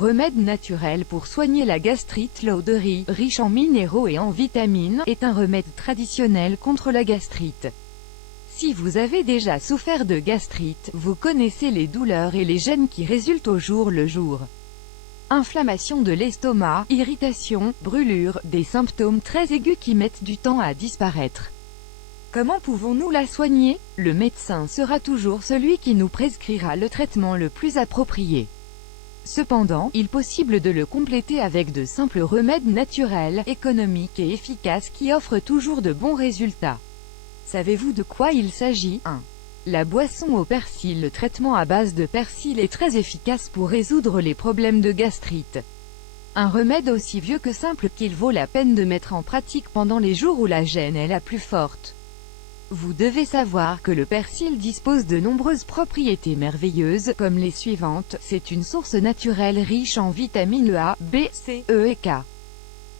Remède naturel pour soigner la gastrite. L'eau de riz, riche en minéraux et en vitamines, est un remède traditionnel contre la gastrite. Si vous avez déjà souffert de gastrite, vous connaissez les douleurs et les gènes qui résultent au jour le jour. Inflammation de l'estomac, irritation, brûlure, des symptômes très aigus qui mettent du temps à disparaître. Comment pouvons-nous la soigner? Le médecin sera toujours celui qui nous prescrira le traitement le plus approprié. Cependant, il est possible de le compléter avec de simples remèdes naturels, économiques et efficaces qui offrent toujours de bons résultats. Savez-vous de quoi il s'agit? 1. La boisson au persil. Le traitement à base de persil est très efficace pour résoudre les problèmes de gastrite. Un remède aussi vieux que simple qu'il vaut la peine de mettre en pratique pendant les jours où la gêne est la plus forte. Vous devez savoir que le persil dispose de nombreuses propriétés merveilleuses, comme les suivantes. C'est une source naturelle riche en vitamines A, B, C, E et K.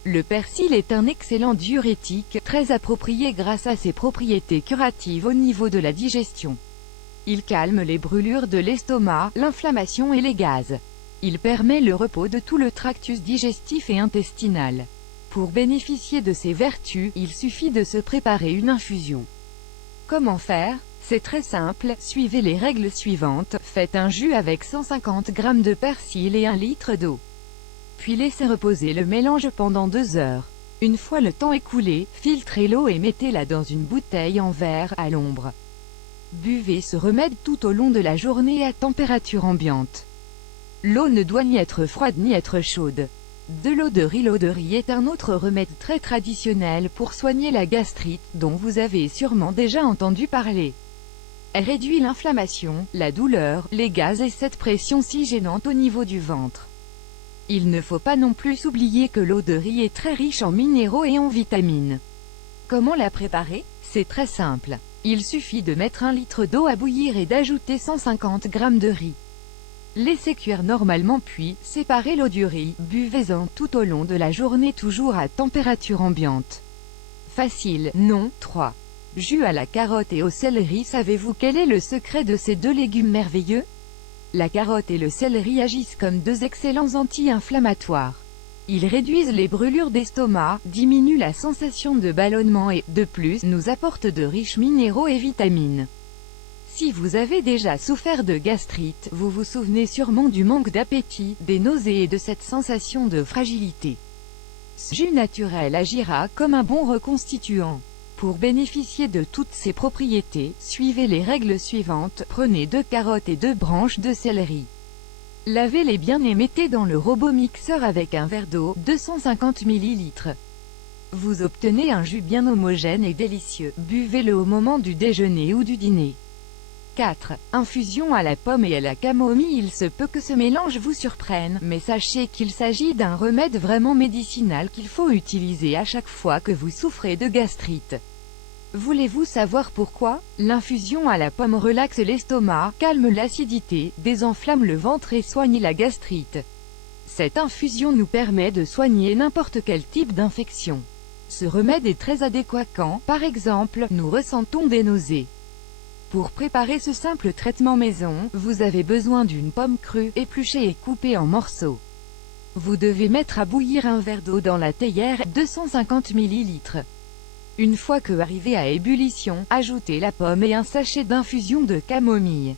Le persil est un excellent diurétique, très approprié grâce à ses propriétés curatives au niveau de la digestion. Il calme les brûlures de l'estomac, l'inflammation et les gaz. Il permet le repos de tout le tractus digestif et intestinal. Pour bénéficier de ses vertus, il suffit de se préparer une infusion. Comment faire? C'est très simple, suivez les règles suivantes. Faites un jus avec 150 g de persil et 1 litre d'eau. Puis laissez reposer le mélange pendant 2 heures. Une fois le temps écoulé, filtrez l'eau et mettez-la dans une bouteille en verre, à l'ombre. Buvez ce remède tout au long de la journée à température ambiante. L'eau ne doit ni être froide ni être chaude. De l'eau de riz. L'eau de riz est un autre remède très traditionnel pour soigner la gastrite, dont vous avez sûrement déjà entendu parler. Elle réduit l'inflammation, la douleur, les gaz et cette pression si gênante au niveau du ventre. Il ne faut pas non plus oublier que l'eau de riz est très riche en minéraux et en vitamines. Comment la préparer? C'est très simple. Il suffit de mettre 1 litre d'eau à bouillir et d'ajouter 150 g de riz. Laissez cuire normalement puis, séparez l'eau du riz, buvez-en tout au long de la journée toujours à température ambiante. Facile, non? 3. Jus à la carotte et au céleri. Savez-vous quel est le secret de ces deux légumes merveilleux? La carotte et le céleri agissent comme 2 excellents anti-inflammatoires. Ils réduisent les brûlures d'estomac, diminuent la sensation de ballonnement et, de plus, nous apportent de riches minéraux et vitamines. Si vous avez déjà souffert de gastrite, vous vous souvenez sûrement du manque d'appétit, des nausées et de cette sensation de fragilité. Ce jus naturel agira comme un bon reconstituant. Pour bénéficier de toutes ces propriétés, suivez les règles suivantes. Prenez 2 carottes et 2 branches de céleri. Lavez-les bien et mettez dans le robot mixeur avec un verre d'eau, 250 ml. Vous obtenez un jus bien homogène et délicieux. Buvez-le au moment du déjeuner ou du dîner. 4. Infusion à la pomme et à la camomille. Il se peut que ce mélange vous surprenne, mais sachez qu'il s'agit d'un remède vraiment médicinal qu'il faut utiliser à chaque fois que vous souffrez de gastrite. Voulez-vous savoir pourquoi? L'infusion à la pomme relaxe l'estomac, calme l'acidité, désenflamme le ventre et soigne la gastrite. Cette infusion nous permet de soigner n'importe quel type d'infection. Ce remède est très adéquat quand, par exemple, nous ressentons des nausées. Pour préparer ce simple traitement maison, vous avez besoin d'une pomme crue, épluchée et coupée en morceaux. Vous devez mettre à bouillir un verre d'eau dans la théière, 250 ml. Une fois que arrivé à ébullition, ajoutez la pomme et un sachet d'infusion de camomille.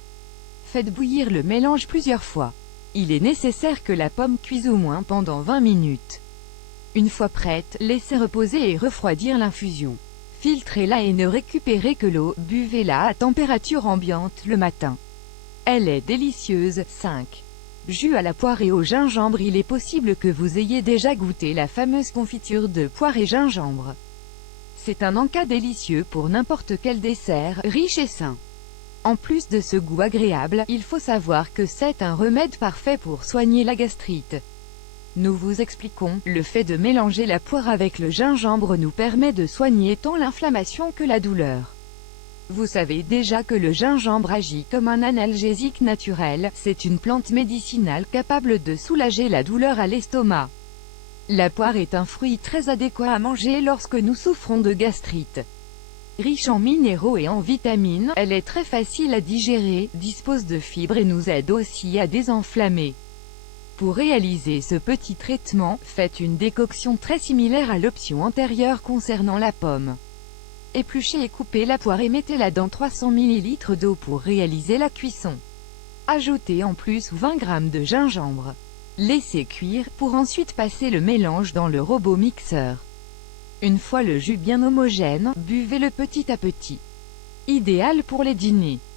Faites bouillir le mélange plusieurs fois. Il est nécessaire que la pomme cuise au moins pendant 20 minutes. Une fois prête, laissez reposer et refroidir l'infusion. Filtrez-la et ne récupérez que l'eau, buvez-la à température ambiante le matin. Elle est délicieuse. 5. Jus à la poire et au gingembre. Il est possible que vous ayez déjà goûté la fameuse confiture de poire et gingembre. C'est un encas délicieux pour n'importe quel dessert, riche et sain. En plus de ce goût agréable, il faut savoir que c'est un remède parfait pour soigner la gastrite. Nous vous expliquons, le fait de mélanger la poire avec le gingembre nous permet de soigner tant l'inflammation que la douleur. Vous savez déjà que le gingembre agit comme un analgésique naturel, c'est une plante médicinale capable de soulager la douleur à l'estomac. La poire est un fruit très adéquat à manger lorsque nous souffrons de gastrite. Riche en minéraux et en vitamines, elle est très facile à digérer, dispose de fibres et nous aide aussi à désenflammer. Pour réaliser ce petit traitement, faites une décoction très similaire à l'option antérieure concernant la pomme. Épluchez et coupez la poire et mettez-la dans 300 ml d'eau pour réaliser la cuisson. Ajoutez en plus 20 g de gingembre. Laissez cuire, pour ensuite passer le mélange dans le robot mixeur. Une fois le jus bien homogène, buvez-le petit à petit. Idéal pour les dîners.